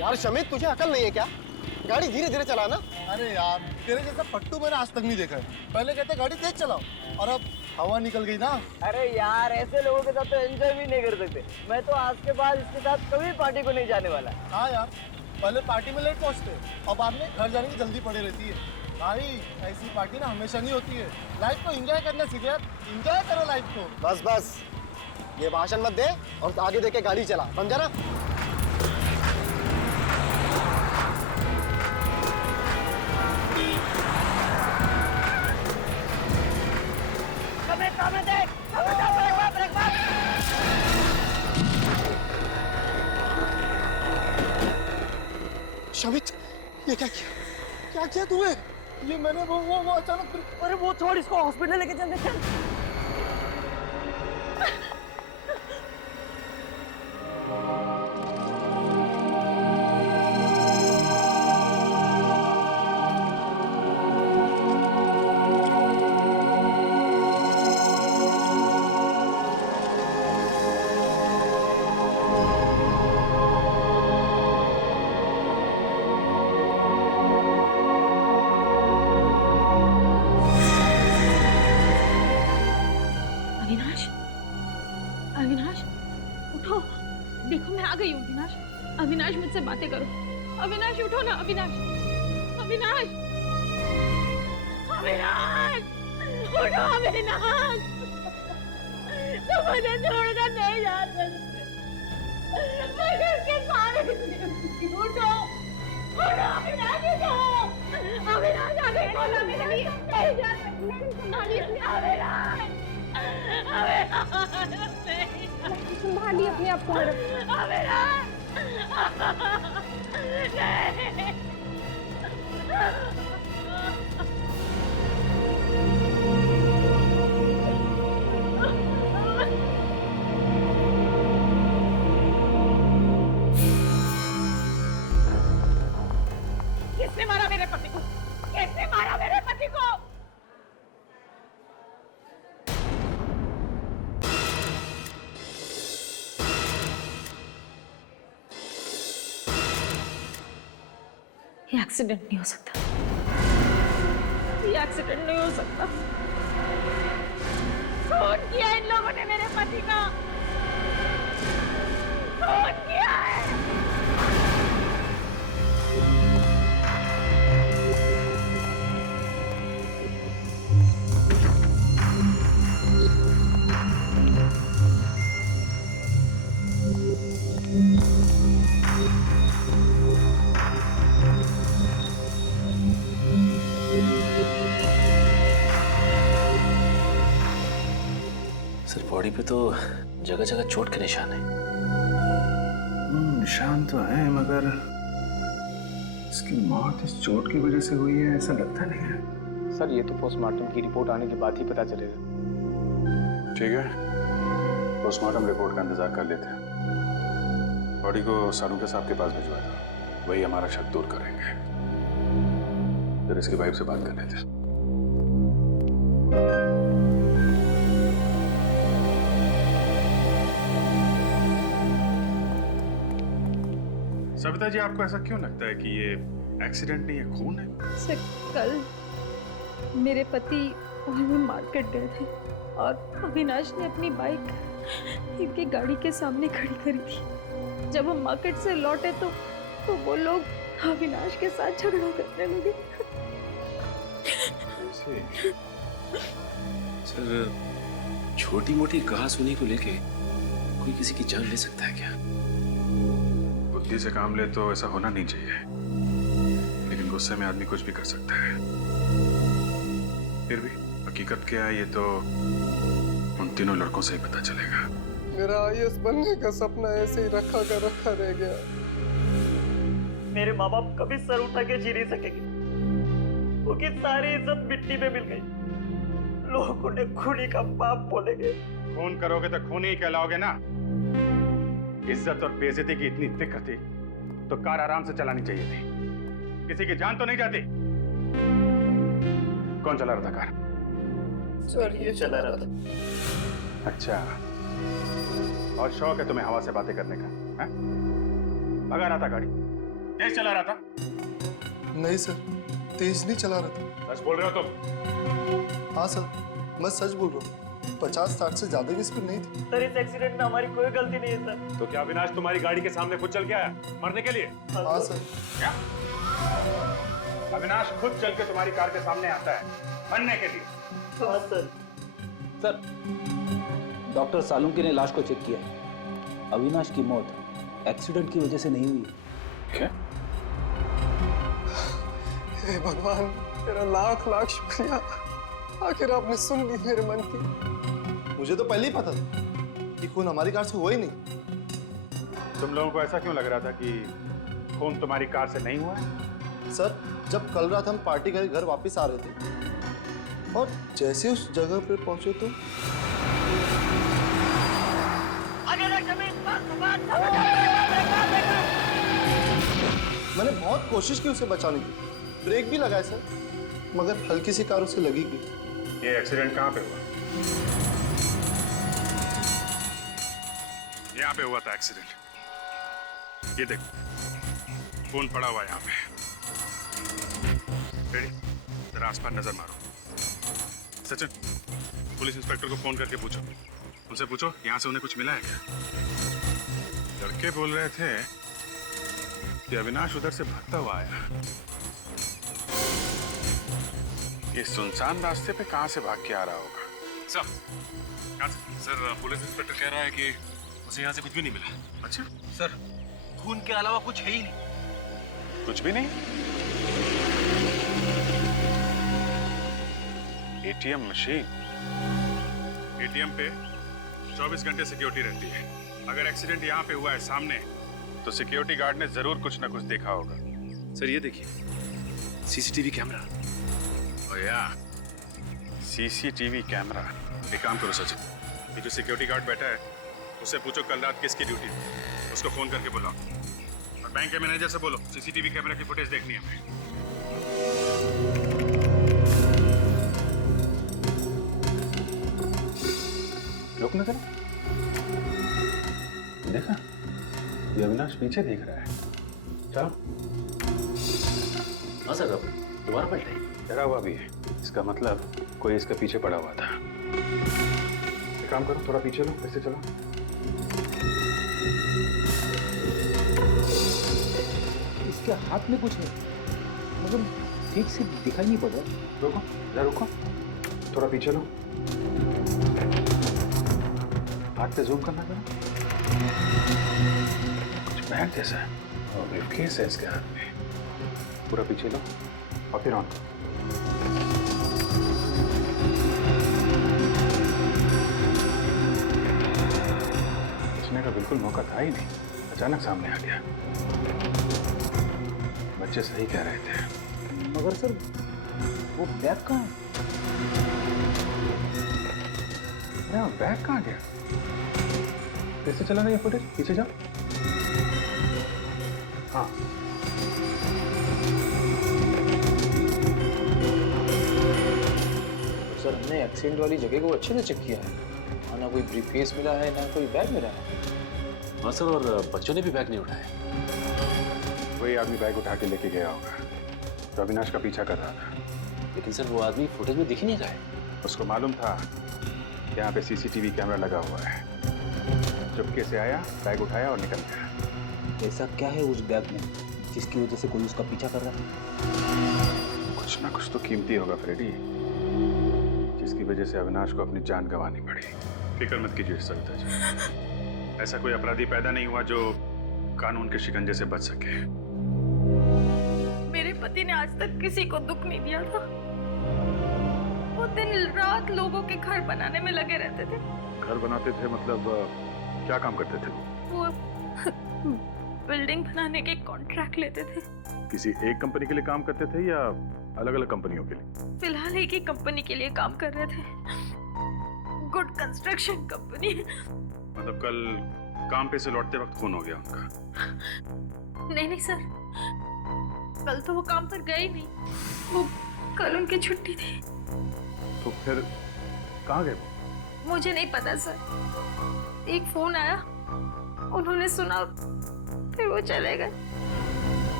यार शमित, तुझे अकल नहीं है क्या? गाड़ी धीरे धीरे चलाना। अरे यार, तेरे जैसा पट्टू मैंने आज तक नहीं देखा है। पहले कहते गाड़ी तेज चलाओ, और अब हवा निकल गई ना। अरे यार, ऐसे लोगों के साथ तो एंजॉय भी नहीं कर सकते। मैं तो आज के बाद इसके साथ कभी पार्टी को नहीं जाने वाला। हाँ यार, पहले पार्टी में लेट पहुंचते और बाद में घर जाने की जल्दी पड़ी रहती है। भाई, ऐसी पार्टी ना हमेशा नहीं होती है। लाइफ को एंजॉय करना सीखे यार, एंजॉय करो लाइफ को। बस बस, ये भाषण मत दे और आगे देख के गाड़ी चला, समझा ना? सामने देख, ब्रेक मार। शमित, ये क्या किया? क्या किया तूने? ये मैंने वो अचानक। अरे वो छोड़, इसको हॉस्पिटल लेके चलते। चल। अविनाश, अविनाश, उठो। देखो मैं आ गई हूँ अविनाश। अविनाश, मुझसे बातें करो। अविनाश उठो ना। अविनाश, अविनाश, अविनाश, उठो अविनाश। तुम मुझे छोड़कर नहीं जा सकते। मैं इसके सारे उठो, उठो अविनाश, उठो। अविनाश, आगे बोलो। अविनाश नहीं जा सकते। अविनाश, संभालिए अपने आप को। किसने मारा मेरे पति को? किसने मारा मेरे पति को? ये एक्सीडेंट नहीं हो सकता। ये एक्सीडेंट नहीं हो सकता। खून किया इन लोगों ने मेरे पति का। खून किया है। सर, बॉडी पे तो जगह जगह चोट के निशान है। निशान तो है, मगर इसकी मौत इस चोट की वजह से हुई है ऐसा लगता नहीं है। सर, ये तो पोस्टमार्टम की रिपोर्ट आने के बाद ही पता चलेगा। ठीक है, पोस्टमार्टम रिपोर्ट का इंतजार कर लेते हैं। बॉडी को सारूके साहब के पास भिजवा दो, वही हमारा शक दूर करेंगे। फिर इसकी वाइफ से बात कर लेते हैं। सविता जी, आपको ऐसा क्यों लगता है कि ये एक्सीडेंट नहीं है, खून है? सर, कल मेरे पति और मैं मार्केट गए थे और अविनाश ने अपनी बाइक इनकी गाड़ी के सामने खड़ी करी थी। जब हम मार्केट से लौटे तो वो लोग अविनाश के साथ झगड़ा करने लगे। सर, छोटी मोटी कहासुनी को लेके कोई किसी की जान ले सकता है क्या? बुद्धि से काम ले तो ऐसा होना नहीं चाहिए, लेकिन गुस्से में आदमी कुछ भी कर सकता है। फिर भी हकीकत क्या है ये तो उन तीनों लड़कों से ही पता चलेगा। मेरा आईएएस बनने का सपना ऐसे ही रखा रह गया। मेरे माँ बाप कभी सर उठा के जी नहीं सकेंगे। उनकी सारी इज्जत मिट्टी में मिल गई। लोगों ने खूनी का बाप बोलेंगे। खून करोगे तो खून ही कहलाओगे ना। इज्जत और बेइज्जती की इतनी फिक्र थी तो कार आराम से चलानी चाहिए थी, किसी की जान तो नहीं जाती। कौन चला रहा था कार? सर, ये चला रहा था। अच्छा, और शौक है तुम्हें हवा से बातें करने का, हैं? भगा रहा था गाड़ी, तेज चला रहा था। नहीं सर, तेज नहीं चला रहा था। सच बोल रहे हो तुम? हाँ सर, मैं सच बोल रहा हूँ। 50-60 से ज्यादा की स्पीड नहीं थी। सर इस एक्सीडेंट में हमारी कोई गलती नहीं है सर। तो क्या अविनाश तुम्हारी गाड़ी के सामने खुद चल के आया मरने के लिए? हाँ सर। क्या? अविनाश खुद चल के तुम्हारी कार के सामने आता है मरने के लिए? हाँ सर। सर, डॉक्टर सालुंके ने लाश को चेक किया है। अविनाश की मौत एक्सीडेंट की वजह से नहीं हुई। क्या? हे भगवान, तेरा लाख लाख शुक्रिया। आखिर आपने सुन ली मेरे मन की। मुझे तो पहले ही पता था कि खून हमारी कार से हुआ ही नहीं। तुम लोगों को ऐसा क्यों लग रहा था कि खून तुम्हारी कार से नहीं हुआ है? सर, जब कल रात हम पार्टी करके घर वापस आ रहे थे और जैसे उस जगह पे पहुंचे तो मैंने बहुत कोशिश की उसे बचाने की, ब्रेक भी लगाए सर, मगर हल्की सी कार उसे लगी गई। ये एक्सीडेंट कहाँ पे हुआ? यहाँ पे हुआ था एक्सीडेंट। ये देखो, खून पड़ा हुआ है यहाँ पे। रेडी, जरा आसपास नजर मारो। सचिन, पुलिस इंस्पेक्टर को फोन करके पूछो, उनसे पूछो यहाँ से उन्हें कुछ मिला है क्या? लड़के बोल रहे थे कि अविनाश उधर से भागता हुआ आया। ये सुनसान रास्ते पे कहाँ से भाग के आ रहा होगा? सर, पुलिस इंस्पेक्टर कह रहा है कि उसे यहाँ से कुछ भी नहीं मिला। अच्छा, सर, खून के अलावा कुछ है ही नहीं। कुछ भी नहीं? ATM machine. एटीएम पे 24 घंटे सिक्योरिटी रहती है। अगर एक्सीडेंट यहाँ पे हुआ है सामने, तो सिक्योरिटी गार्ड ने जरूर कुछ ना कुछ देखा होगा। सर ये देखिए, सीसीटीवी कैमरा। ओ या, सीसीटीवी कैमरा। एक काम करो सचिन, ये जो सिक्योरिटी गार्ड बैठा है उससे पूछो कल रात किसकी ड्यूटी थी, उसको फोन करके बुलाओ। और बैंक के मैनेजर से बोलो सीसीटीवी कैमरा की फुटेज देखनी है हमें। रुक ना जरा, देखा, ये अविनाश पीछे देख रहा है। चलो। हाँ सर, अब दोबारा पलटा। डरा हुआ भी है, इसका मतलब कोई इसके पीछे पड़ा हुआ था। एक काम करो, थोड़ा पीछे लो, ऐसे चलो। इसके हाथ में कुछ है, मगर ठीक से दिखाई नहीं पड़ रहा। रुको, जरा रुको, थोड़ा पीछे लो। हाथ पे जूम करना जरा। कुछ बैग जैसा है और ब्रीफकेस है इसके हाथ में। पूरा पीछे लो और फिर ऑन। बचने का बिल्कुल मौका था ही नहीं, अचानक सामने आ गया। बच्चे सही कह रहे थे। मगर सर, वो बैग कहाँ है? बैग कहाँ गया? फिर से चला ना ये फुटेज, पीछे जाओ। हाँ, सर, हमने एक्सीडेंट वाली जगह को अच्छे से चेक किया है, और ना कोई ब्रीफकेस मिला है ना कोई बैग मिला है। हाँ सर, और बच्चों ने भी बैग नहीं उठाया। वही आदमी बैग उठा के लेके गया होगा तो अविनाश का पीछा कर रहा था। लेकिन सर, वो आदमी फुटेज में दिख ही नहीं रहा है। उसको मालूम था यहाँ पे सीसीटीवी कैमरा लगा हुआ है। चुपके से आया, बैग उठाया और निकल गया। ऐसा क्या है उस बैग में जिसकी वजह से कोई उसका पीछा कर रहा है? कुछ ना कुछ तो कीमती होगा फ्रेडी, जिसकी वजह से अविनाश को अपनी जान गंवानी पड़ी। फिक्र मत कीजिए सविता जी, ऐसा कोई अपराधी पैदा नहीं हुआ जो कानून के शिकंजे से बच सके। मेरे पति ने आज तक किसी को दुख नहीं दिया था। वो दिन रात लोगों के घर बनाने में लगे रहते थे। घर बनाते थे मतलब क्या काम करते थे? वो बिल्डिंग बनाने के कॉन्ट्रैक्ट लेते थे। किसी एक कंपनी के लिए काम करते थे या अलग अलग कंपनियों के लिए? फिलहाल एक ही कंपनी के लिए काम कर रहे थे, गुड कंस्ट्रक्शन कंपनी। मतलब कल काम पे से लौटते वक्त खून हो गया उनका? नहीं नहीं सर, कल तो वो काम पर गए ही नहीं। वो कल उनकी छुट्टी थी। तो फिर कहाँ गए वो? मुझे नहीं पता सर। एक फोन आया, उन्होंने सुना, फिर वो चले गए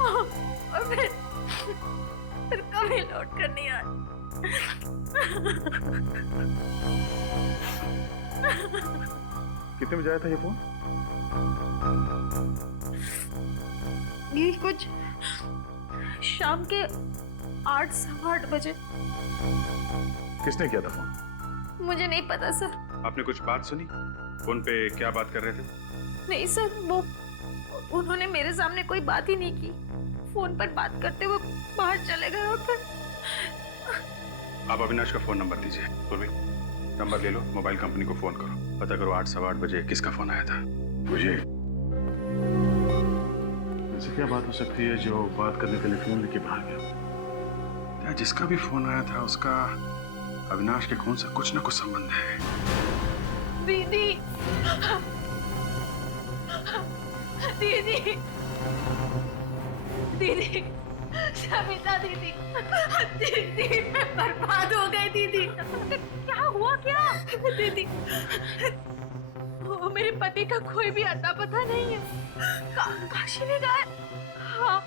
और फिर कभी लौट कर नहीं आए। कितने बजे आया था ये फोन? ये कुछ शाम के 8 सवा 8 बजे। किसने किया था फोन? मुझे नहीं पता सर। आपने कुछ बात सुनी? फोन पे क्या बात कर रहे थे? नहीं सर, वो उन्होंने मेरे सामने कोई बात ही नहीं की। फोन पर बात करते हुए बाहर चले गए और फिर। आप अविनाश का फोन नंबर दीजिए। पूर्वी, नंबर ले लो, मोबाइल कंपनी को फोन करो, पता करो 8 सवा 8 बजे किसका फोन आया था। मुझे ऐसी क्या बात हो सकती है जो बात करने के लिए फोन लेके बाहर गया? क्या जिसका भी फोन आया था उसका अविनाश के खून से कुछ ना कुछ संबंध है? दीदी, दीदी, दीदी, सविता दीदी, दीदी मैं बर्बाद हो गई दीदी। क्या हुआ क्या? दीदी, वो मेरे पति का कोई भी अता पता नहीं है। काशी में गए। हाँ,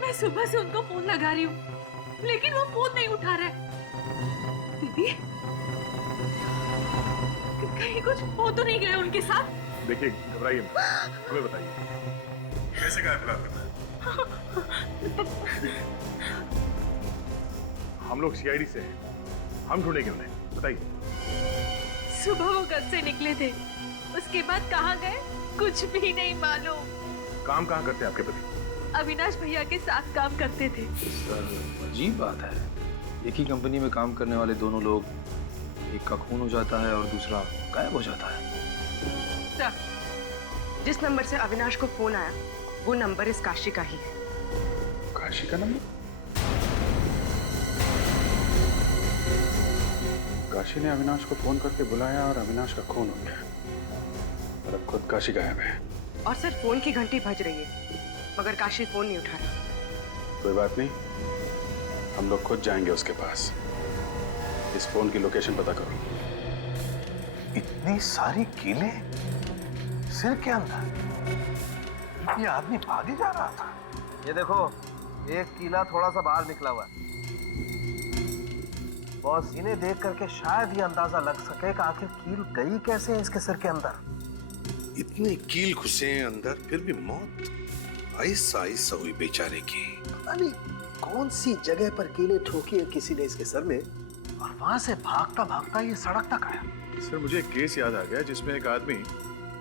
मैं सुबह से उनको फोन लगा रही हूँ, लेकिन वो फोन नहीं उठा रहे। दीदी, कहीं कुछ हो तो नहीं गया उनके साथ? देखिए, घबराइए मत, हमें बताइए कैसे गायब करना है? हम लोग सीआईडी से हैं, हम ढूंढेंगे उन्हें, बताइए। सुबह वो घर से निकले थे, उसके बाद कहाँ गए कुछ भी नहीं मालूम। काम कहाँ करते हैं आपके पति? अविनाश भैया के साथ काम करते थे। सर अजीब बात है, एक ही कंपनी में काम करने वाले दोनों लोग, एक का खून हो जाता है और दूसरा गायब हो जाता है। सर, जिस नंबर से अविनाश को फोन आया वो नंबर इस काशी का ही है। काशी का नंबर? काशी ने अविनाश को फोन करके बुलाया और अविनाश का खून हो गया और अब खुद काशी गायब है। और सर फोन की घंटी बज रही है मगर काशी फोन नहीं उठा रहा। कोई बात नहीं, हम लोग खुद जाएंगे उसके पास। इस फोन की लोकेशन पता करो। इतनी सारी कीलें सिर के अंदर, ये आदमी भागे जा रहा था। ये देखो, एक कीला थोड़ा सा बाहर निकला हुआ है। बॉस, इन्हें देख करके शायद ये अंदाजा लग सके कि आखिर कील गई कैसे है इसके सिर के अंदर। इतने कील घुसे हैं अंदर, फिर भी मौत ऐसा ऐसा हुई बेचारे की। पता नहीं कौन सी जगह पर कीलें ठोकी है किसी ने इसके सर में, और वहां से भागता भागता ये सड़क तक आया। सर, मुझे एक केस याद आ गया जिसमें एक आदमी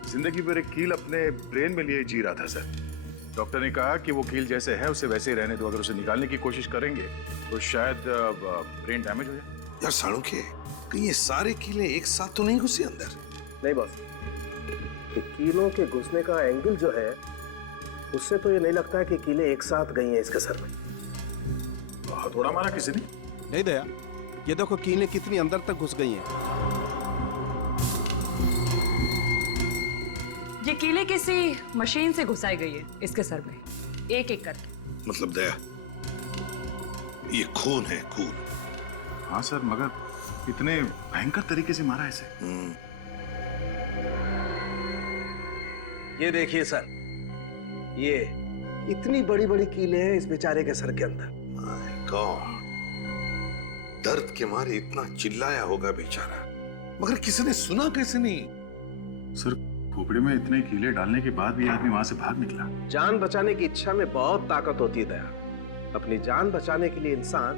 जिंदगी भर एक कील अपने ब्रेन में लिए जी रहा था। सर, डॉक्टर ने कहा कि वो कील जैसे है उसे वैसे ही रहने दो, अगर उसे निकालने की कोशिश करेंगे तो शायद ब्रेन डैमेज हो जाए। यार साणुखे, कहीं ये सारे कीले एक साथ तो नहीं घुसे अंदर? नहीं बॉस, ये कीलों के घुसने का एंगल जो है उससे तो ये नहीं लगता है कि कीलें एक साथ गई हैं इसके सर में। हथौड़ा मारा किसी ने? नहीं दया, ये देखो कीलें कितनी अंदर तक घुस गई हैं। ये कीले किसी मशीन से घुसाई गई है इसके सर में, एक एक करके। मतलब दया, ये खून है, खून। हाँ सर, मगर इतने भयंकर तरीके से मारा इसे। ये देखिए सर, ये इतनी बड़ी बड़ी कीलें हैं इस बेचारे के सर के अंदर। माय गॉड, दर्द के मारे इतना चिल्लाया होगा बेचारा, मगर किसी ने सुना कैसे नहीं? सर, खोपड़ी में इतने कीले डालने के बाद भी आदमी वहां से भाग निकला। जान बचाने की इच्छा में बहुत ताकत होती है दया। अपनी जान बचाने के लिए इंसान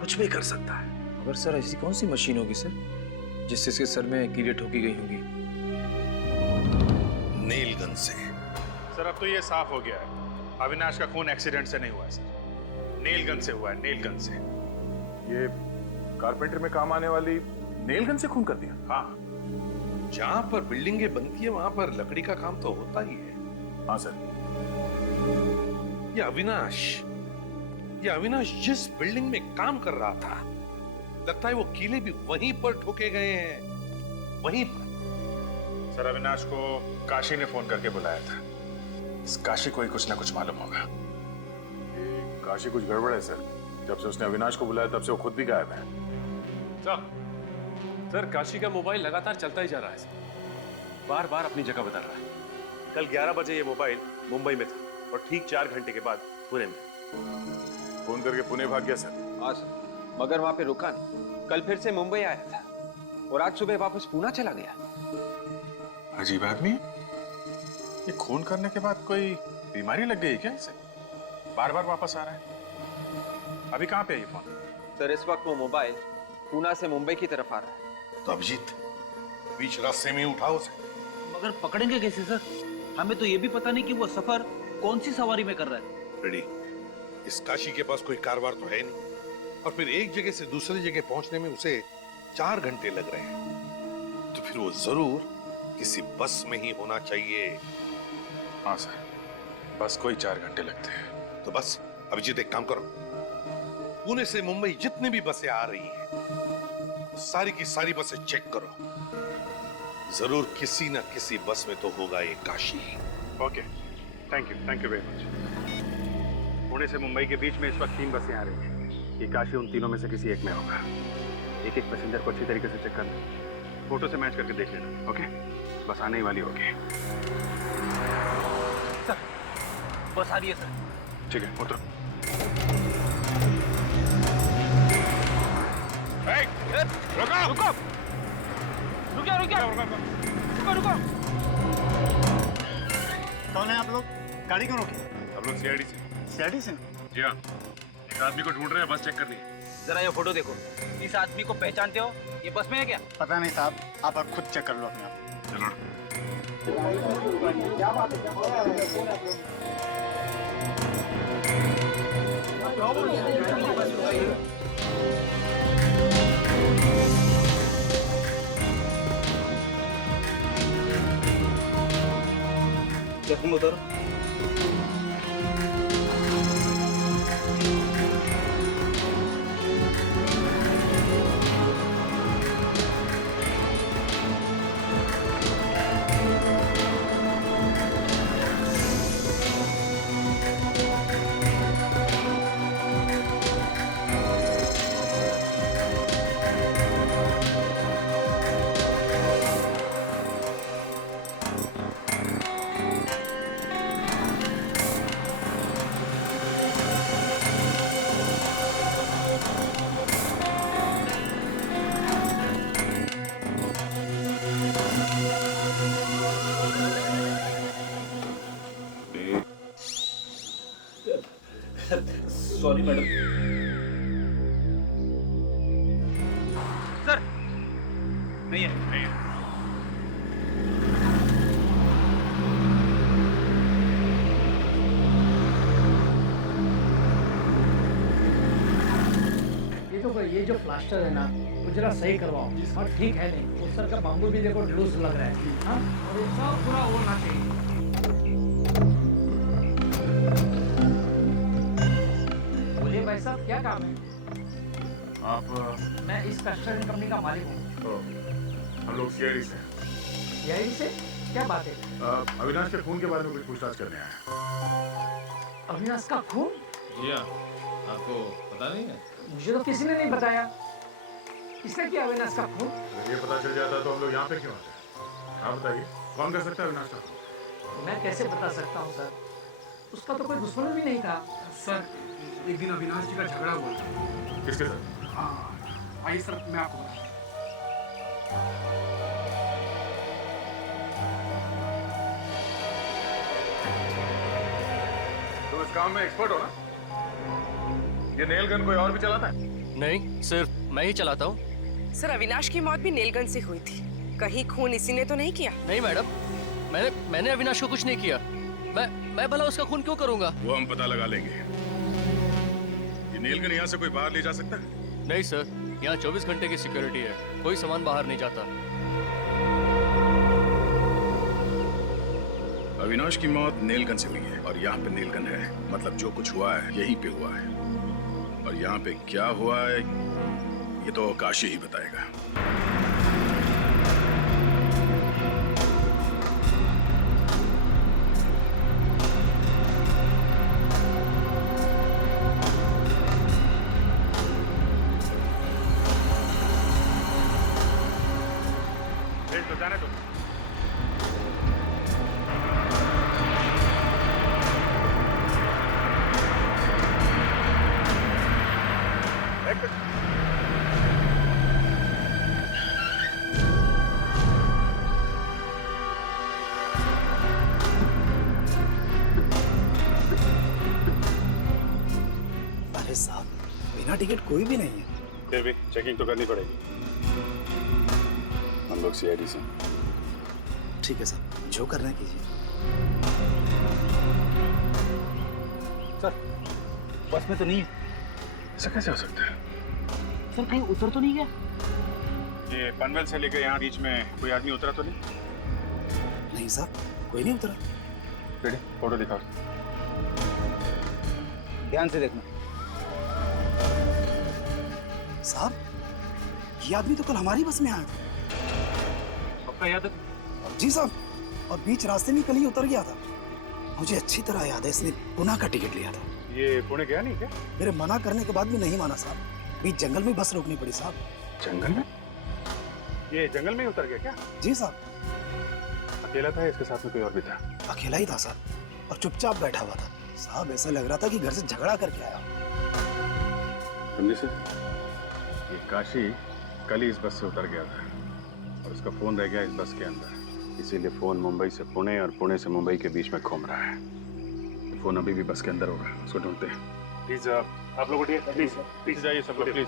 कुछ भी कर सकता है। मगर सर ऐसी कौन सी मशीन होगी सर जिससे इसके सर में कीलें ठोकी गई होंगी? नेल गन से। सर, अब तो ये साफ हो गया है, अविनाश का खून एक्सीडेंट से नहीं हुआ है सर, नेल गन से हुआ है, नेल गन से। ये कारपेंटर में काम आने वाली नेल गन से खून कर दिया? हाँ। जहां पर बिल्डिंगें बनती है वहां पर लकड़ी का काम तो होता ही है। हाँ सर। ये अविनाश जिस बिल्डिंग में काम कर रहा था, लगता है वो कीले भी वहीं पर ठोके गए हैं, वहीं पर। सर, अविनाश को काशी ने फोन करके बुलाया था। इस काशी को ही कुछ ना कुछ मालूम होगा। ये काशी कुछ गड़बड़ है सर। जब से उसने अविनाश को बुलाया तब से वो खुद भी गायब है। चल, सर काशी का मोबाइल लगातार चलता ही जा रहा है, बार बार अपनी जगह बदल रहा है। कल 11 बजे ये मोबाइल मुंबई में था और ठीक 4 घंटे के बाद पुणे में। फोन करके पुणे भाग गया सर। हाँ सर, मगर वहां पे रुका नहीं। कल फिर से मुंबई आया था और आज सुबह वापस पूना चला गया। अजीब आदमी। ये खून करने के बाद कोई बीमारी लग गई क्या इसे? बार बार वापस आ रहा है। अभी कहाँ पे है ये फोन? सर इस वक्त वो मोबाइल पूना से मुंबई की तरफ आ रहा है। तो अभिजीत बीच रास्ते में उठाओ उसे। मगर पकड़ेंगे कैसे सर? हमें तो ये भी पता नहीं कि वो सफर कौन सी सवारी में कर रहा है। रेडी, इस काशी के पास कोई कारवार तो है नहीं, और फिर एक जगह से दूसरी जगह पहुंचने में उसे 4 घंटे लग रहे हैं, तो फिर वो जरूर किसी बस में ही होना चाहिए। हाँ सर, बस कोई 4 घंटे लगते हैं। तो बस अभिजीत एक काम करो, पुणे से मुंबई जितनी भी बसें आ रही हैं सारी की सारी बसें चेक करो। जरूर किसी न किसी बस में तो होगा ये Kashi. Okay, thank you very much. Pune से मुंबई के बीच में इस वक्त 3 बसें आ रही हैं। ये काशी उन तीनों में से किसी एक में होगा। एक एक पैसेंजर को अच्छी तरीके से चेक करना, फोटो से मैच करके देख लेना। ओके, बस आने ही वाली होगी। सर बस आ रही है सर। ठीक है, उतरो। रुको रुको। कौन है आप लोग? गाड़ी क्यों रोकी? हम लोग सीआईडी से। सीआईडी से? जी हाँ, एक आदमी को ढूंढ रहे हैं, बस चेक करनी है। जरा ये फोटो देखो, इस आदमी को पहचानते हो? ये बस में है क्या? पता नहीं साहब, आप खुद चेक कर लो अपने आप। चलो। जख्म उतर। Sorry madam. सर नहीं है। ये जो प्लास्टर है ना वो जरा सही करवाओ। और ठीक है नहीं, उस सर का बांबू भी देखो लूज लग रहा है। हाँ, और ये सब पूरा होना चाहिए। बोलिए भाई साहब, क्या काम है? आप? मैं इस कंस्ट्रक्शन कंपनी का मालिक हूँ। हम लोग सीआईडी से। यही से क्या बात है? अविनाश के खून के बारे में कुछ पूछताछ करने आए। अविनाश का खून? जी हाँ, आपको पता नहीं है? मुझे तो किसी ने नहीं बताया। किसने किया अविनाश का खून? ये पता चल जाता तो हम लोग यहाँ पे क्यों आते? आप बताइए, कौन कर सकता है अविनाश का खून? मैं कैसे बता सकता हूँ सर, उसका तो कोई दुश्मन भी नहीं था। सर एक दिन अविनाश जी का झगड़ा हुआ था। किसके साथ? हाँ आइए सर, मैं आपको बताऊँ। तुम इस काम में एक्सपर्ट हो ना? ये नेल गन कोई और भी चलाता है? नहीं, सिर्फ मैं ही चलाता हूँ। सर अविनाश की मौत भी नेलगन से हुई थी, कहीं खून इसी ने तो नहीं किया? नहीं मैडम, मैंने अविनाश को कुछ नहीं किया। मैं भला उसका खून क्यों करूंगा? वो हम पता लगा लेंगे। ये नेल गन यहाँ से कोई बाहर ले जा सकता है? नहीं सर, यहाँ 24 घंटे की सिक्योरिटी है, कोई सामान बाहर नहीं जाता। अविनाश की मौत नेल गन से हुई है और यहाँ पे नेल गन है, मतलब जो कुछ हुआ है यहीं पे हुआ है। और यहाँ पे क्या हुआ है ये तो काशी ही बताएगा। बिना टिकट कोई भी नहीं है। फिर भी चेकिंग तो करनी पड़ेगी। हम लोग सीआईडी से। ठीक है सर, जो करना है कीजिए। सर बस में तो नहीं है। ऐसा कैसे हो सकता है? सर कहीं उतर तो नहीं गया? ये पनवेल से लेकर यहाँ बीच में कोई आदमी उतरा तो नहीं? नहीं सर, कोई नहीं उतरा। रेडी, फोटो दिखाओ। ध्यान से देखना। साहब, ये आदमी तो कल हमारी बस में आया था। पक्का याद है? जी साहब, और बीच रास्ते में कल ही उतर गया था। मुझे अच्छी तरह याद है, इसने पुणे का टिकट लिया था। ये पुणे गया नहीं क्या? मेरे मना करने के बाद भी नहीं माना साहब। बीच जंगल में बस रोकनी पड़ी साहब। जंगल में? ये जंगल में ही उतर गया क्या? जी साहब। अकेला था, इसके साथ में कोई और भी था? अकेला ही था सर, और चुपचाप बैठा हुआ था साहब। ऐसा लग रहा था कि घर से झगड़ा करके आया। समझे सर, ये काशी कल ही इस बस से उतर गया था और उसका फोन रह गया इस बस के अंदर। इसीलिए फोन मुंबई से पुणे और पुणे से मुंबई के बीच में घूम रहा है। फोन अभी भी बस के अंदर होगा, उसको ढूंढते हैं। प्लीज आप लोग उठिए, प्लीज पीछे जाइए सब लोग, प्लीज।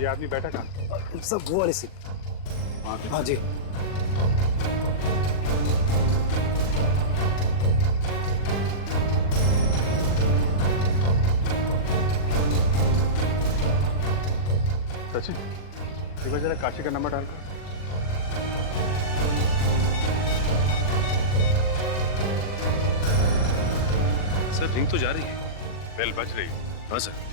ये आदमी बैठा कहाँ? सब वो वाले सीट। हाँ जी। सचिन, एक बार जरा काशी का नंबर डाल कर। सर रिंग तो जा रही है। बेल बज रही है। हाँ सर।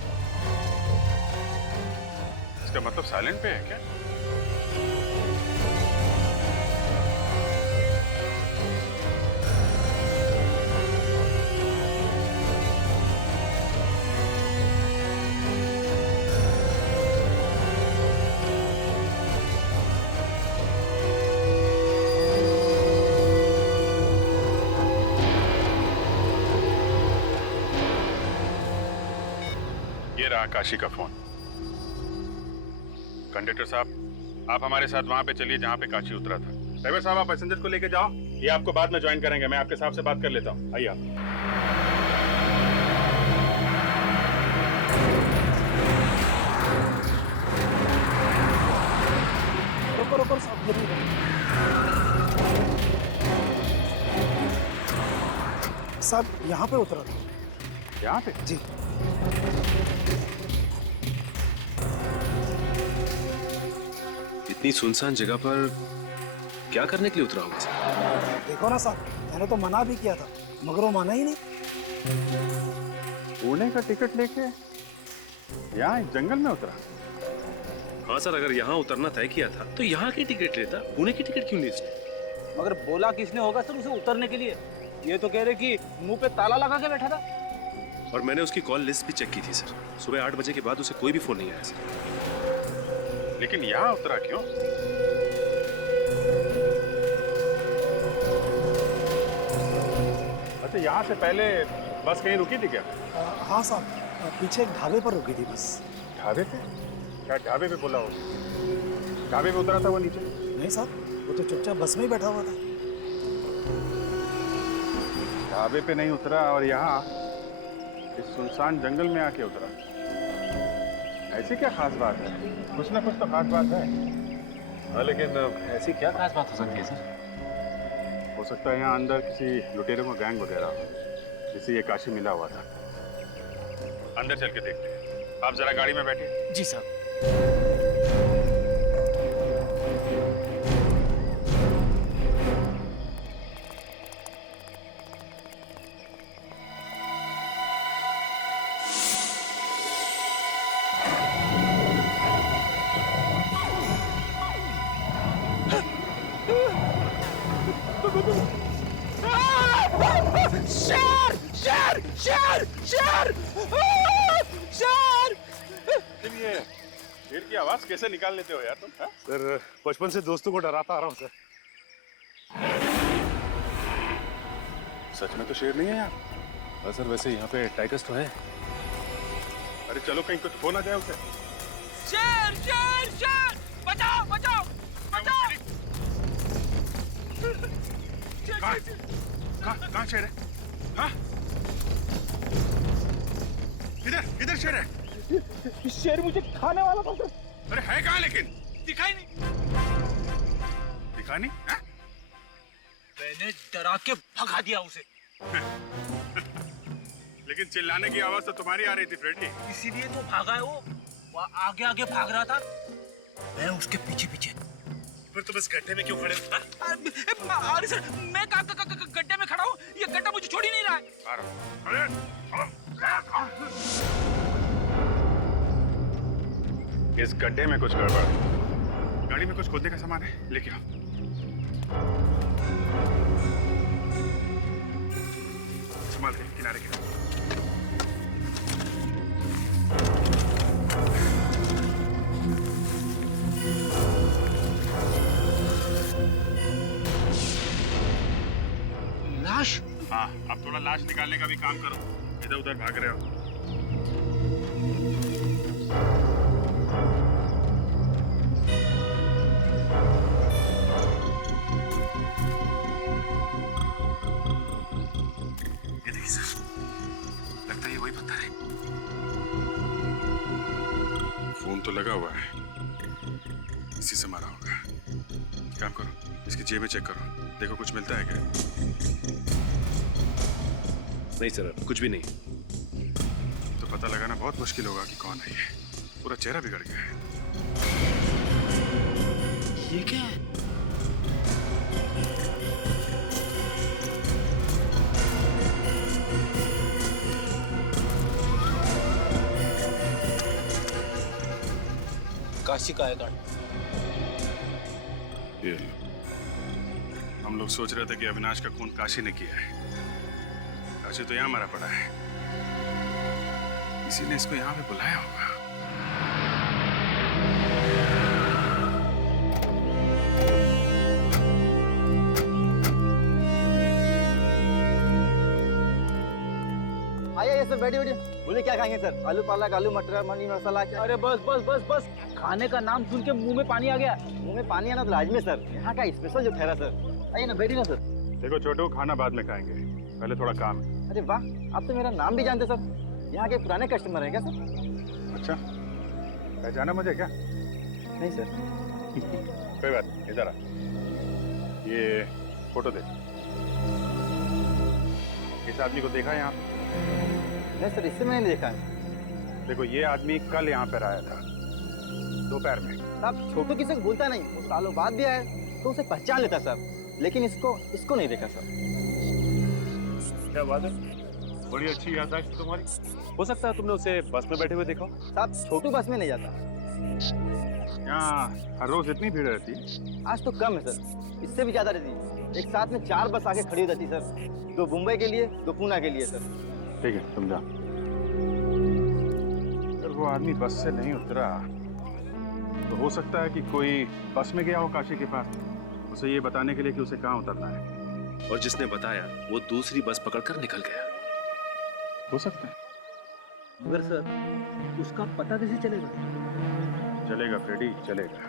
इसका मतलब साइलेंट पे है क्या? ये रहा काशी का फोन। कंडक्टर साहब, आप हमारे साथ वहां पे चलिए जहां पे काशी उतरा था। ड्राइवर साहब, आप पैसेंजर को लेके जाओ, ये आपको बाद में ज्वाइन करेंगे। मैं आपके साहब से बात कर लेता हूँ, आइए आप। रुको रुको साहब, साहब यहाँ पे उतरा था। यहाँ पे? जी। इतनी सुनसान जगह पर क्या करने के लिए उतरा होगा सर? देखो ना साहब, मैंने तो मना भी किया था मगर वो माना ही नहीं। पुणे का टिकट लेके यहाँ एक जंगल में उतरा? हाँ सर, अगर यहाँ उतरना तय किया था तो यहाँ की टिकट लेता, पुणे की टिकट क्यों नहीं इसने? मगर बोला किसने होगा सर उसे उतरने के लिए? ये तो कह रहे कि मुंह पे ताला लगा के बैठा था। और मैंने उसकी कॉल लिस्ट भी चेक की थी सर। सुबह 8 बजे के बाद उसे कोई भी फोन नहीं आया सर। लेकिन यहाँ उतरा क्यों? अच्छा, यहाँ से पहले बस कहीं रुकी थी क्या? हाँ साहब, पीछे एक ढाबे पर रुकी थी बस। ढाबे पे? क्या ढाबे पे बोला हो? ढाबे पे उतरा था वो नीचे? नहीं साहब, वो तो चुपचाप बस में ही बैठा हुआ था। ढाबे पे नहीं उतरा और यहाँ इस सुनसान जंगल में आके उतरा। ऐसी क्या खास बात है? कुछ ना कुछ तो खास बात है। हाँ, लेकिन ऐसी क्या खास बात हो सकती है सर? हो सकता है यहाँ अंदर किसी लुटेरों का गैंग वगैरह हो, जिसे ये काशी मिला हुआ था। अंदर चल के देखते हैं। आप जरा गाड़ी में बैठिए। जी साहब। शेर शेर शेर शेर शेर! ये शेर की आवाज कैसे निकाल लेते हो यार तुम? सर, बचपन से दोस्तों को डराता आ रहा हूँ सर। सच में तो शेर नहीं है यार। हाँ सर, वैसे यहाँ पे टाइगर्स तो है। अरे चलो, कहीं कुछ हो ना जाए उसे। शेर शेर शेर बचाओ बचाओ बचाओ। कहाँ शेर है? हाँ? इधर शेर है। शेर मुझे खाने वाला था सर। अरे है कहाँ लेकिन? दिखाई नहीं। दिखा नहीं? हाँ? मैंने डरा के भगा दिया उसे। लेकिन चिल्लाने की आवाज तो तुम्हारी आ रही थी फ्रेंडी। इसीलिए तो भागा है वो आगे आगे भाग रहा था, मैं उसके पीछे पीछे। फिर तुम इस गड्ढे में क्यों खड़े हो? अरे सर मैं गड्ढे में खड़ा हूँ, ये गड्ढा मुझे छोड़ ही नहीं रहा है। इस गड्ढे में कुछ गड़बड़ है। गाड़ी में कुछ खोदने का सामान है, लेके आओ। संभाल के किनारे के। लाश? हाँ, अब थोड़ा लाश निकालने का भी काम करो। इधर उधर भाग रहे हो। ये देखिए सर, लगता है ये वही पत्थर है। फोन तो लगा हुआ है, इसी से मारा होगा। काम करो, इसकी जेबें चेक करो, देखो कुछ मिलता है क्या? नहीं सर, कुछ भी नहीं। तो पता लगाना बहुत मुश्किल होगा कि कौन है ये। पूरा चेहरा बिगड़ गया है। ये क्या है? काशी का है कार्ड। ये लो। हम लोग सोच रहे थे कि अविनाश का खून काशी ने किया है। काशी तो यहाँ मरा पड़ा है, इसी ने इसको यहाँ पे बुलाया होगा। आइए ये सब बैठिए बैठिए। बोले क्या खाएंगे सर? आलू पालक, आलू मटर, मनी मसाला क्या? अरे बस बस बस बस, खाने का नाम सुन के मुंह में पानी आ गया। मुंह में पानी आना तो लाजमी सर, यहाँ का स्पेशल जो ठहरा सर। आइए ना, बैठिए ना सर। देखो छोटू, खाना बाद में खाएंगे, पहले थोड़ा काम है। अरे वाह, आप तो मेरा नाम भी जानते सर। यहाँ के पुराने कस्टमर हैं क्या सर? अच्छा, पहचाना मुझे क्या? नहीं सर। कोई बात नहीं, इधर आ। ये फोटो दे। इस आदमी को देखा यहाँ? नहीं सर, इससे मैंने नहीं देखा है। देखो, ये आदमी कल यहाँ पर आया था, दोपहर में। साहब छोटू किसी को भूलता नहीं, वो सालों बाद भी आया तो उसे पहचान लेता सर, लेकिन इसको नहीं देखा सर। क्या बात है, बड़ी अच्छी याददाश्त तुम्हारी। हो सकता है तुमने उसे बस में बैठे हुए देखा हो। साहब छोटू बस में नहीं जाता। यहाँ हर रोज इतनी भीड़ रहती है? आज तो कम है सर, इससे भी ज्यादा रहती है। एक साथ में 4 बस आगे खड़ी हो जाती सर, 2 मुंबई के लिए, 2 पूना के लिए सर। ठीक है, तुम जाओ। अगर वो आदमी बस से नहीं उतरा तो हो सकता है कि कोई बस में गया हो काशी के पास, उसे ये बताने के लिए कि उसे कहाँ उतरना है। और जिसने बताया वो दूसरी बस पकड़कर निकल गया। हो सकता है। मगर सर, उसका पता कैसे चलेगा? चलेगा फ्रेडी, चलेगा।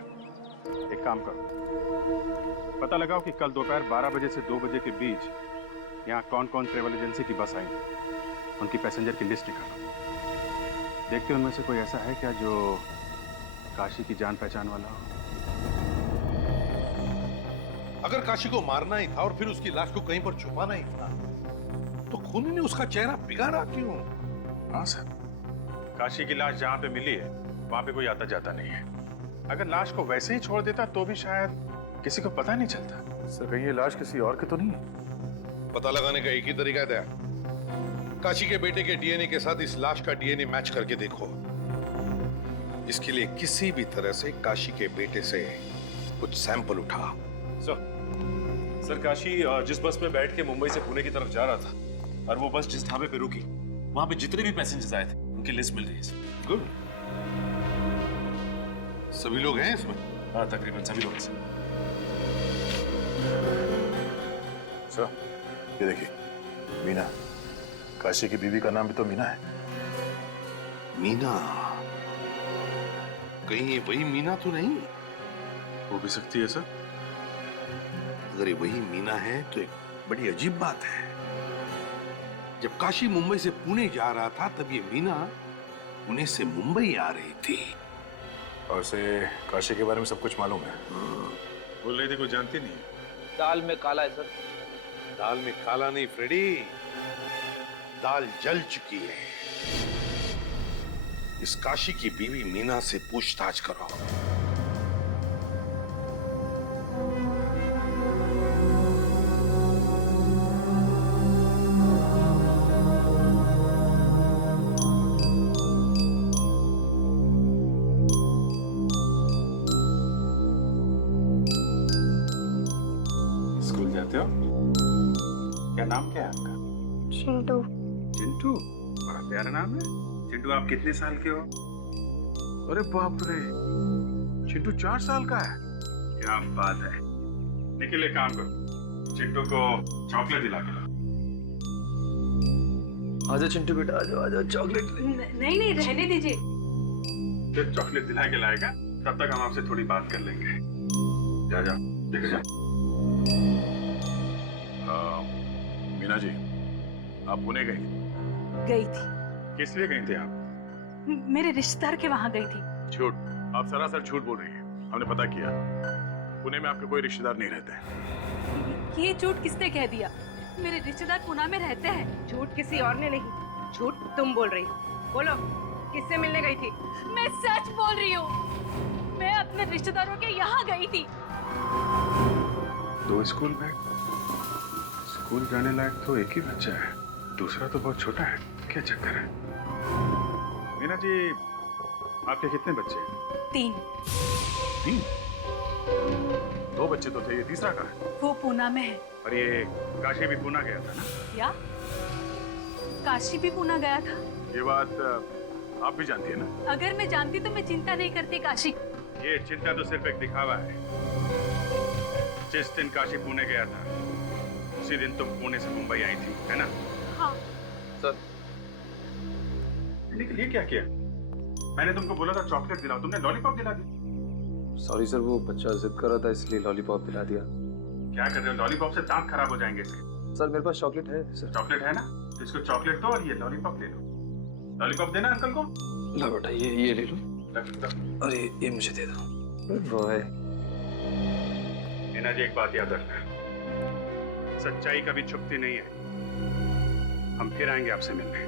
एक काम करो, पता लगाओ कि कल दोपहर 12 बजे से 2 बजे के बीच यहाँ कौन कौन ट्रेवल एजेंसी की बस आई, उनकी पैसेंजर की लिस्ट निकालो। देखते उनमें से कोई ऐसा है क्या जो काशी की जान पहचान वाला हो। अगर काशी को मारना ही था और फिर उसकी लाश को कहीं पर छुपाना ही था, तो खूनी ने उसका चेहरा बिगाड़ा क्यों? हाँ सर, काशी की लाश जहाँ पे मिली है वहाँ पे कोई आता जाता नहीं है। अगर लाश को वैसे ही छोड़ देता तो भी शायद किसी को पता नहीं चलता। सर कहीं ये लाश किसी और की तो नहीं है? पता लगाने का एक ही तरीका है, काशी के बेटे के डीएनए के साथ इस लाश का डीएनए मैच करके देखो। इसके लिए किसी भी तरह से काशी के बेटे से कुछ सैंपल उठा। सर काशी जिस बस में बैठ के मुंबई से पुणे की तरफ जा रहा था और वो बस जिस ढाबे पे रुकी, वहां पे जितने भी पैसेंजर्स आए थे उनकी लिस्ट मिल गई है। गुड, सभी लोग हैं इसमें? हाँ, तकरीबन सभी लोग हैं सर। ये देखिए, मीना, काशी की बीवी का नाम भी तो मीना है। मीना? कहीं ये वही मीना तो नहीं? हो भी सकती है सर। अगर ये वही मीना है तो एक बड़ी अजीब बात है। जब काशी मुंबई से पुणे जा रहा था तब ये मीना पुणे से मुंबई आ रही थी। और से काशी के बारे में सब कुछ मालूम है। बोल रही थी कुछ जानती नहीं। दाल में काला है सर। दाल में काला नहीं फ्रेडी, दाल जल चुकी है। इस काशी की बीवी मीना से पूछताछ करो। स्कूल जाते हो? क्या नाम क्या है आपका? चिंटू। चिंटू? बड़ा प्यारा नाम है। चिंटू आप कितने साल के हो? अरे बाप रे, चिंटू 4 साल का है। क्या बात है। निखिल एक काम करो, चिंटू को चॉकलेट दिला के लाओ। आजा चिंटू बेटा, आजा आजा, चॉकलेट। नहीं नहीं, रहने दीजिए। फिर चॉकलेट दिला के लाएगा, तब तक हम आपसे थोड़ी बात कर लेंगे। जा जा, देखे जा। मीना जी, आप पुणे गई थी। किस लिए गई थी आप? मेरे रिश्तेदार के वहाँ गई थी। झूठ, आप सरासर झूठ बोल रही हैं। हमने पता किया, पुणे में आपके कोई रिश्तेदार नहीं रहते। ये झूठ किसने कह दिया? मेरे रिश्तेदार पुणे में रहते हैं। झूठ किसी और ने नहीं, झूठ तुम बोल रही हो। बोलो, किससे मिलने गई थी? मैं सच बोल रही हूँ। मैं अपने रिश्तेदारों के यहाँ गई थी। 2 स्कूल बैग। स्कूल जाने लायक तो एक ही बच्चा है, दूसरा तो बहुत छोटा है। क्या चक्कर है? मीना जी, आपके कितने बच्चे हैं? 3। 3? 2 बच्चे तो थे, ये तीसरा कहाँ है? वो पुणे में है। और ये काशी भी पुणे गया था ना? क्या? काशी भी पुणे गया था? ये बात आप भी जानती है ना? अगर मैं जानती तो मैं चिंता नहीं करती काशी। ये चिंता तो सिर्फ एक दिखावा है। जिस दिन काशी पुणे गया था, उसी दिन तुम पुणे से मुंबई आई थी, है ना? हाँ। सर, लेकिन ये क्या किया? मैंने तुमको बोला था चॉकलेट दिलाओ, तुमने लॉलीपॉप दिला दी। सॉरी सर, वो बच्चा जिद कर रहा था इसलिए लॉलीपॉप दिला दिया। क्या कर रहे हो? लॉलीपॉप से दांत खराब हो जाएंगे इसके। सर मेरे पास चॉकलेट है सर। चॉकलेट है ना, तो इसको चॉकलेट दो और ये लॉलीपॉप ले लो। लॉलीपॉप देना अंकल को। ला बेटा, ये ले लो। रख। और ये मुझे दे दो। वो है। मीना जी, एक बात याद रखना, सच्चाई कभी छुपती नहीं है। हम फिर आएंगे आपसे मिलने।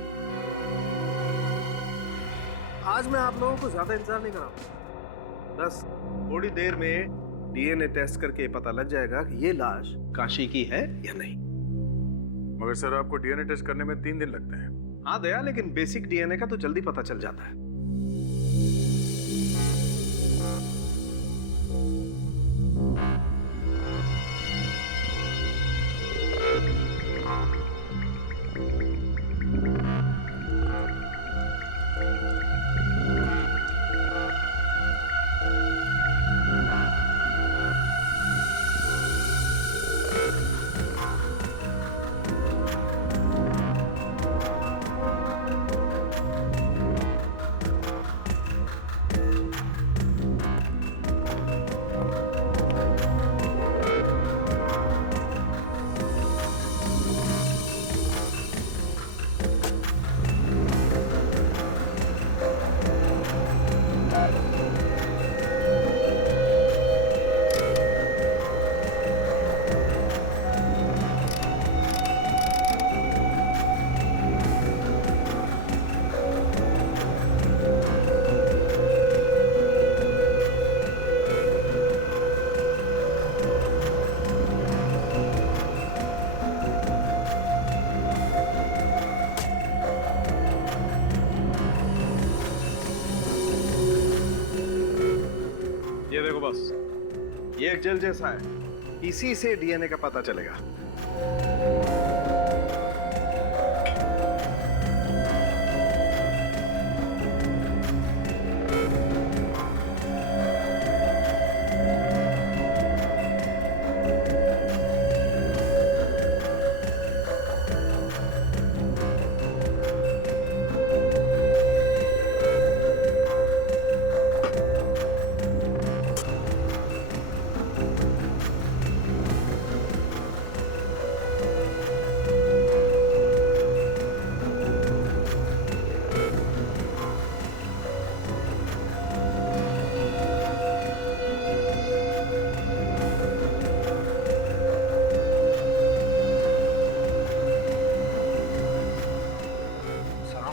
आज मैं आप लोगों को ज्यादा इंतजार नहीं कराऊंगा। बस थोड़ी देर में डीएनए टेस्ट करके पता लग जाएगा कि ये लाश काशी की है या नहीं। मगर सर, आपको डीएनए टेस्ट करने में 3 दिन लगते हैं। हाँ दया, लेकिन बेसिक डीएनए का तो जल्दी पता चल जाता है। ये देखो बस, ये एक जेल जैसा है, इसी से डीएनए का पता चलेगा।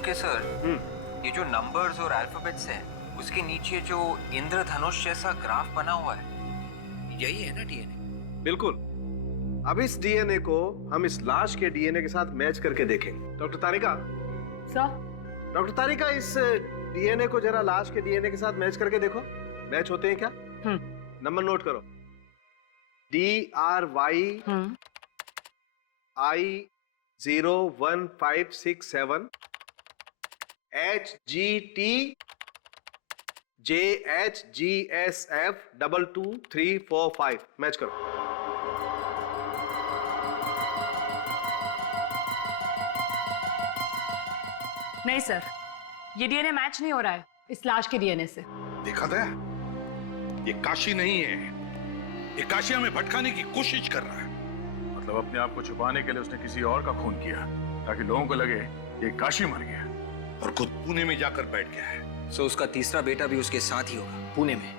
ओके सर, ये जो नंबर्स और अल्फाबेट्स हैं, उसके नीचे जो इंद्रधनुष जैसा ग्राफ बना हुआ है, यही है ना डीएनए? बिल्कुल। अब इस डीएनए को हम इस लाश के डीएनए के साथ मैच करके देखेंगे। डॉक्टर तारिका, डॉक्टर तारिका, इस डीएनए को जरा लाश के डीएनए के साथ मैच करके देखो, मैच होते हैं क्या? नंबर नोट करो। DRY I01567 HGT JHGSF 22345 match करो। नहीं सर, ये डीएनए मैच नहीं हो रहा है इस लाश के डीएनए से। देखा दया, ये काशी नहीं है, ये काशी हमें भटकाने की कोशिश कर रहा है। मतलब अपने आप को छुपाने के लिए उसने किसी और का खून किया ताकि लोगों को लगे ये काशी मर गया, और खुद पुणे में जाकर बैठ गया है। सो उसका तीसरा बेटा भी उसके साथ ही होगा पुणे में।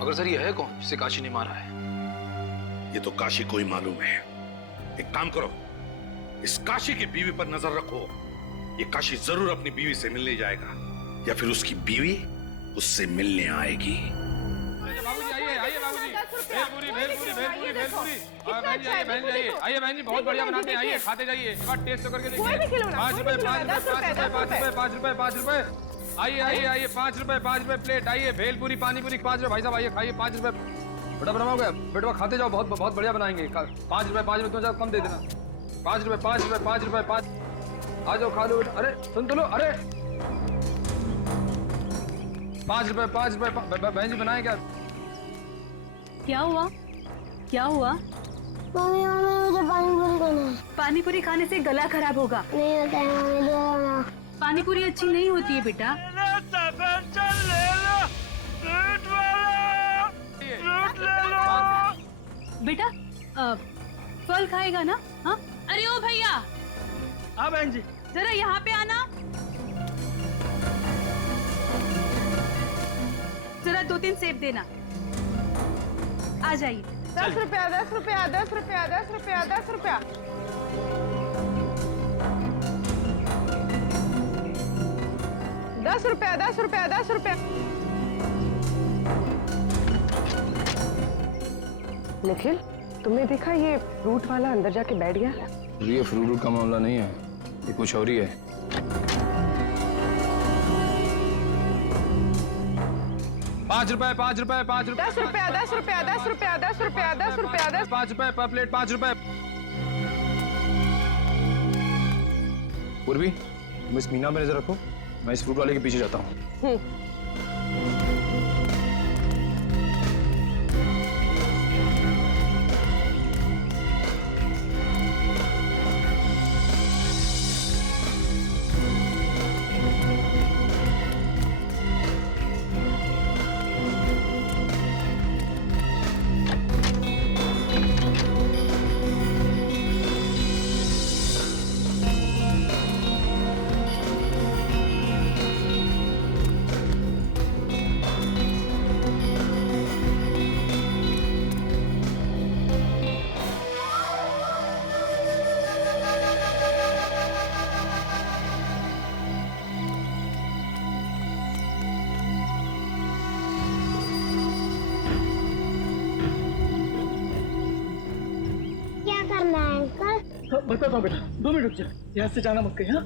मगर सर ये है कौन जिसे काशी ने मारा है? ये तो काशी को ही मालूम है। एक काम करो, इस काशी की बीवी पर नजर रखो। ये काशी जरूर अपनी बीवी से मिलने जाएगा, या फिर उसकी बीवी उससे मिलने आएगी। बाबूजी आइए, आइए बाबूजी, भेलपुरी, भेलपुरी, भेलपुरी, भेलपुरी। बहन जी आइए, बहन जी आइए, आइए बहन जी, बहुत बढ़िया बनाते हैं, आइए खाते जाइए, एक बार टेस्ट तो करके देखिए। 5 रुपए, 5 रुपए, 5 रुपए, 5 रुपए, 5 रुपए, 5 रुपए। आइए आइए आइए, 5 रुपए, 5 रुपए प्लेट। आइए भेलपुरी, पानीपुरी 5 रुपए। भाई साहब आइए खाइए, 5 रुपए। बड़ा बनाओगे बेटवा, खाते जाओ, बहुत बहुत बढ़िया बनाएंगे। 5 रुपए, 5 रुपए, तुम कम दे देना। 5 रुपए, 5 रुपए, 5 रुपए, 5। आ जाओ खा लो। अरे सुन तो लो, अरे 5 रुपए, 5 रुपए। बहन जी बनाए क्या? क्या हुआ? क्या हुआ? मम्मी मुझे पानीपुरी खाना है। पानीपुरी खाने से गला खराब होगा। नहीं होता है मम्मी, दे दो। पानीपुरी अच्छी नहीं होती है बेटा। बेटा फल खाएगा ना? हाँ, अरे ओ भैया। हाँ बहन जी, जरा यहाँ पे आना। जरा 2-3 सेब देना। आ जाइए। 10 रुपया, 10 रुपया, 10 रुपया, 10 रुपया, 10 रुपया। 10 रुपया, 10 रुपया, 10 रुपया। निखिल, तुमने देखा ये फ्रूट वाला अंदर जाके बैठ गया? ये फ्रूट का मामला नहीं है, ये कुछ और ही है। ₹5 रुपए, 5 रुपए, 5 रुपए। 10 रुपया, 10 रुपया, 10 रुपया, 10 रुपया, 10 रुपया, 10। 5 रुपए पर प्लेट, 5 रुपए। पूर्वी, तुम इस मीना में नजर रखो, मैं इस फ्रूट वाले के पीछे जाता हूँ। बताता हूँ बेटा, 2 मिनट रुक जा, यहाँ से जाना मत कहीं। हाँ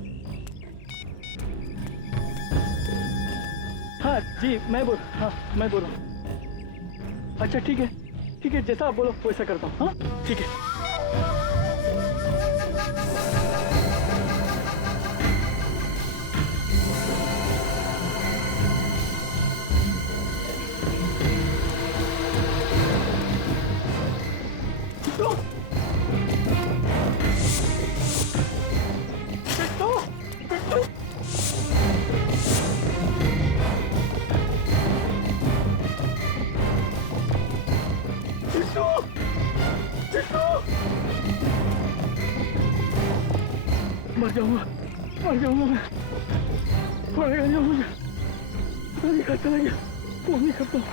हाँ जी, मैं बोल रहा हूँ। अच्छा ठीक है, जैसा आप बोलो वैसा करता हूँ। हाँ ठीक है। मर जाऊंगा मैं। पड़ेगा नहीं मुझे। नहीं खाता नहीं, वो नहीं करता हूँ।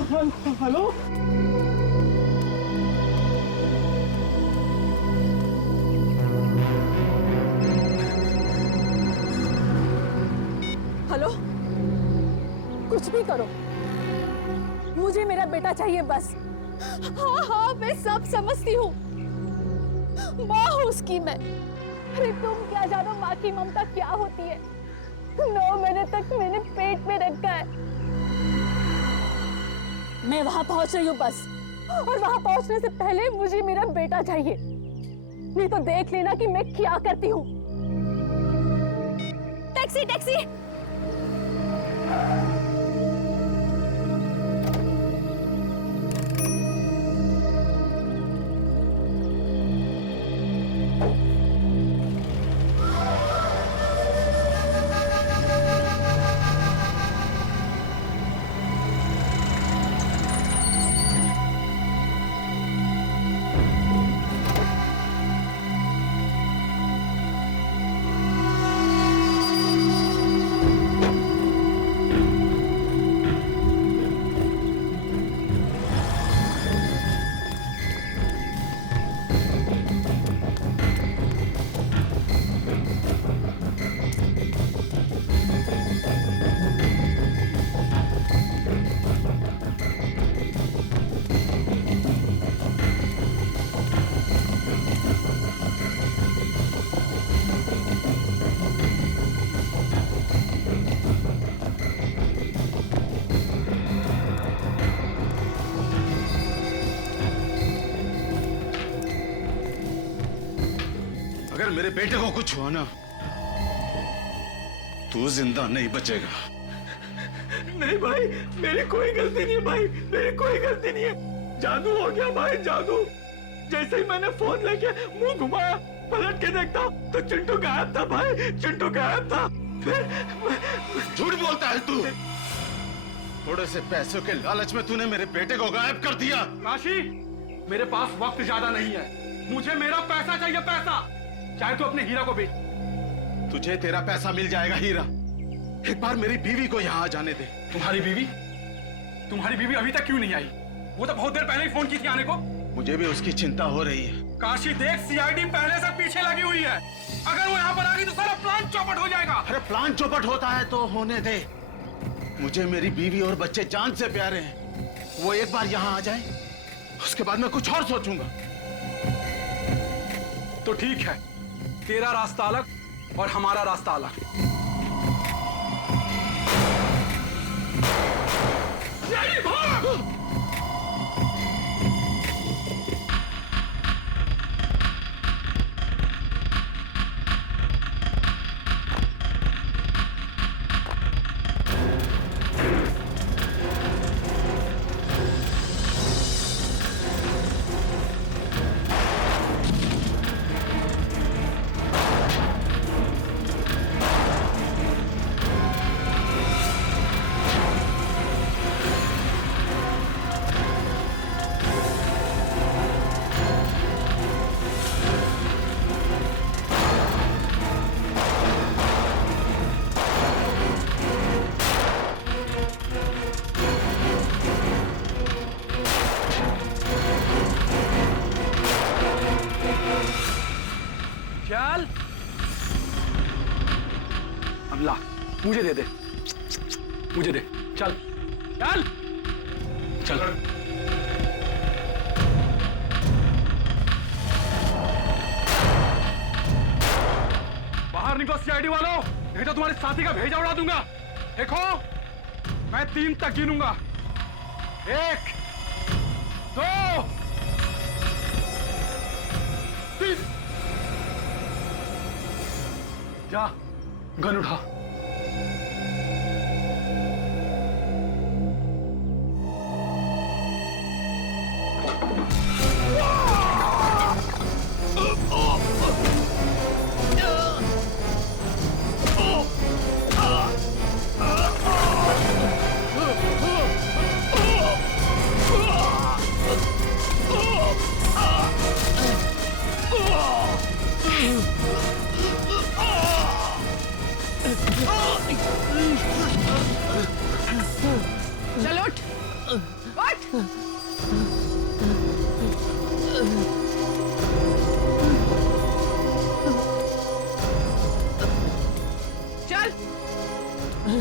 हेलो हेलो, कुछ भी करो, मुझे मेरा बेटा चाहिए बस। हाँ हाँ, मैं सब समझती हूँ, माँ हूँ उसकी मैं। अरे तुम क्या जानो माँ की ममता क्या होती है। 9 महीने तक मैंने पेट में रखा है। मैं वहां पहुंच रही हूँ बस, और वहां पहुंचने से पहले मुझे मेरा बेटा चाहिए, नहीं तो देख लेना कि मैं क्या करती हूँ। Taxi taxi. अगर मेरे बेटे को कुछ हुआ ना, तू जिंदा नहीं बचेगा। नहीं भाई, मेरी कोई गलती नहीं है भाई, मेरी कोई गलती नहीं है। जादू हो गया भाई, जादू। जैसे ही मैंने फोन लेके मुंह घुमाया, पलट के देखता तो चिंटू गायब था भाई, चिंटू गायब था। झूठ बोलता है तू। थोड़े से पैसों के लालच में तूने मेरे बेटे को गायब कर दिया। काशी, मेरे पास वक्त ज्यादा नहीं है, मुझे मेरा पैसा चाहिए, पैसा। चाहे तो अपने हीरा को बेच। तुझे तेरा पैसा मिल जाएगा हीरा। एक बार मेरी बीवी को यहाँ आ जाने दे। तुम्हारी बीवी? तुम्हारी बीवी अभी तक क्यों नहीं आई? वो तो बहुत देर पहले ही फोन की थी आने को। मुझे भी उसकी चिंता हो रही है। काशी देख, सीआईडी पहले से पीछे लगी हुई है। अगर वो यहाँ पर आ गई तो सारा प्लान चौपट हो जाएगा। अरे प्लान चौपट होता है तो होने दे। मुझे मेरी बीवी और बच्चे जान से प्यारे हैं। वो एक बार यहाँ आ जाए, उसके बाद मैं कुछ और सोचूंगा। तो ठीक है, तेरा रास्ता अलग और हमारा रास्ता अलग। यही भाग! चल, अब ला, मुझे दे दे, मुझे दे। चल चल चल। बाहर निकलो सीआईडी वालों, नहीं तो तुम्हारे साथी का भेजा उड़ा दूंगा। देखो, मैं 3 तक गिनूंगा। 1 2 3। जा, गन उठा। चल उठ, चल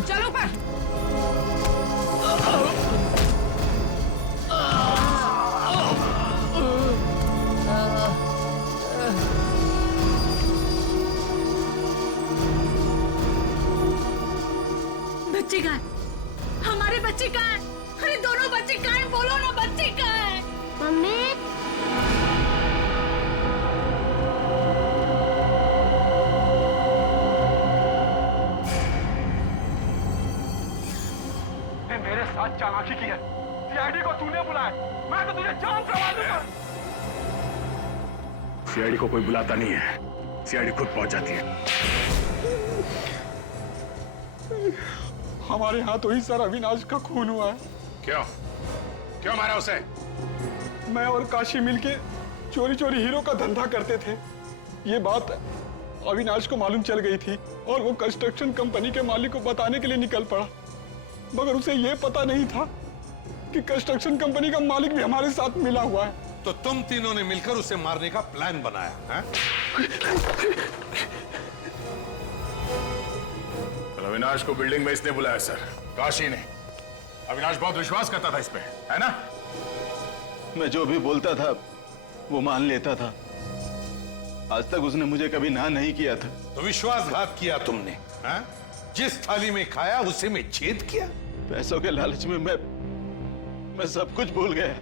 चलो ऊपर। बच्चे कहाँ है? हमारे बच्चे कहाँ है? अरे दोनों बच्चे कहाँ है? बोलो ना, बच्चे कहाँ है? मम्मी मेरे साथ चालाकी की है। सीआईडी को तूने बुलाया, मैं तो तुझे जान से मार दूंगा। सीआईडी को कोई बुलाता नहीं है, सीआईडी खुद पहुंच जाती है। हमारे यहाँ तो ही सर अविनाश का खून हुआ है। क्यों? क्यों मारा उसे? मैं और काशी मिलके चोरी चोरी हीरो का धंधा करते थे। ये बात अविनाश को मालूम चल गई थी और वो कंस्ट्रक्शन कंपनी के मालिक को बताने के लिए निकल पड़ा, मगर उसे ये पता नहीं था कि कंस्ट्रक्शन कंपनी का मालिक भी हमारे साथ मिला हुआ है। तो तुम तीनों ने मिलकर उसे मारने का प्लान बनाया है? अविनाश को बिल्डिंग में इसने बुलाया सर, काशी ने। अविनाश बहुत विश्वास करता था इस पे, है ना? मैं जो भी बोलता था वो मान लेता था। आज तक उसने मुझे कभी ना नहीं किया था। तो विश्वासघात किया तुमने, हैं? जिस थाली में खाया उसी में छेद किया। पैसों के लालच में मैं सब कुछ भूल गया।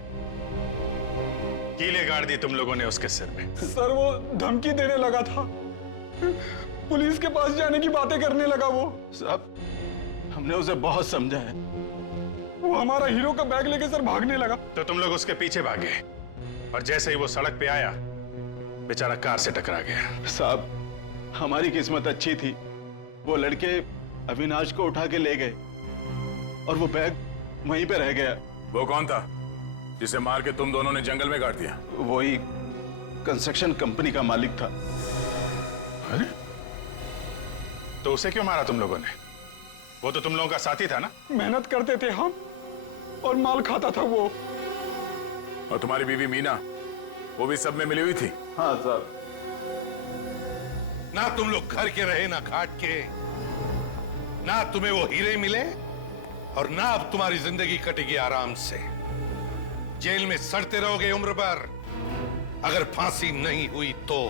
कीले गाड़ दी तुम लोगों ने उसके सिर में। सर वो धमकी देने लगा था, पुलिस के पास जाने की बातें करने लगा। वो साहब हमने उसे बहुत समझाया। वो हमारा हीरो का बैग लेके सर भागने लगा। तो तुम लोग उसके पीछे भागे और जैसे ही वो सड़क पे आया बेचारा कार से टकरा गया। साहब हमारी किस्मत अच्छी थी, वो लड़के अविनाश को उठा के ले गए और वो बैग वहीं पे रह गया। वो कौन था जिसे मार के तुम दोनों ने जंगल में गाड़ दिया? वही कंस्ट्रक्शन कंपनी का मालिक था। अरे तो उसे क्यों मारा तुम लोगों ने? वो तो तुम लोगों का साथी था ना? मेहनत करते थे हम और माल खाता था वो। और तुम्हारी बीवी मीना, वो भी सब में मिली हुई थी? हाँ साहब। ना तुम लोग घर के रहे ना घाट के, ना तुम्हें वो हीरे मिले और ना अब तुम्हारी जिंदगी कटेगी आराम से। जेल में सड़ते रहोगे उम्र भर, अगर फांसी नहीं हुई तो।